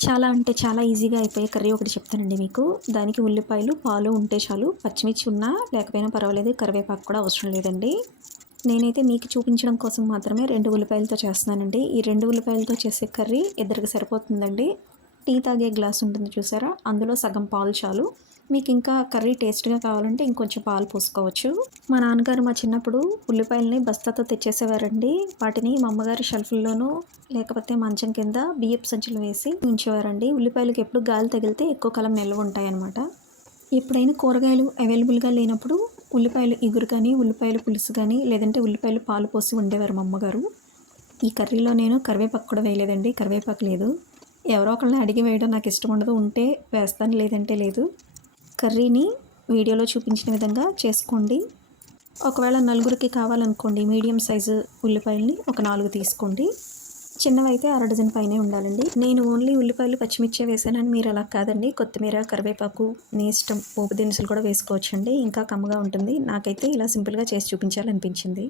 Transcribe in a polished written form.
చాలా అంటే చాలా ఈజీగా అయిపోయే కర్రీ ఒకటి చెప్తానండి మీకు. దానికి ఉల్లిపాయలు, పాలు ఉంటే చాలు. పచ్చిమిర్చి ఉన్నా లేకపోయినా పర్వాలేదు. కరివేపాకు కూడా అవసరం లేదండి. నేనైతే మీకు చూపించడం కోసం మాత్రమే 2 ఉల్లిపాయలతో చేస్తున్నానండి. ఈ 2 ఉల్లిపాయలతో చేసే కర్రీ ఇద్దరికి సరిపోతుందండి. టీ తాగే గ్లాస్ ఉంటుంది చూసారా? అందులో సగం పాలు చాలు. మీకు ఇంకా కర్రీ టేస్ట్‌గా కావాలంటే ఇంకొంచెం పాలు పోసుకోవచ్చు. మా నాన్నగారు మా చిన్నప్పుడు ఉల్లిపాయలని బస్తాతో తెచ్చేసేవారండి. వాటిని మా అమ్మగారు షెల్ఫ్‌ల్లోనూ లేకపోతే మంచం కింద బియ్యపు సంచులు వేసి ఉంచేవారండి. ఉల్లిపాయలకి ఎప్పుడు గాలి తగిలితే ఎక్కువ కాలం నిల్వ ఉంటాయన్నమాట. ఎప్పుడైనా కూరగాయలు అవైలబుల్‌గా లేనప్పుడు ఉల్లిపాయలు ఇగురు కానీ, ఉల్లిపాయల పులుసు కానీ, లేదంటే ఉల్లిపాయలు పాలు పోసి వండేవారు మా అమ్మగారు. ఈ కర్రీలో నేను కరివేపాకు కూడా వేయలేదండి. కరివేపాకు లేదు. ఎవరో ఒకళ్ళని అడిగి వేయడం నాకు ఇష్టం ఉండదు. ఉంటే వేస్తాను, లేదంటే లేదు. కర్రీని వీడియోలో చూపించిన విధంగా చేసుకోండి. ఒకవేళ నలుగురికి కావాలనుకోండి మీడియం సైజు ఉల్లిపాయలని ఒక 4 తీసుకోండి. చిన్నవైతే అర డజన్ పైనే ఉండాలండి. నేను ఓన్లీ ఉల్లిపాయలు, పచ్చిమిర్చే వేసానని మీరు అలా కాదండి. కొత్తిమీర, కరివేపాకు మీ ఇష్టం. పోపు దినుసులు కూడా వేసుకోవచ్చండి. ఇంకా కమ్మగా ఉంటుంది. నాకైతే ఇలా సింపుల్‌గా చేసి చూపించాలనిపించింది.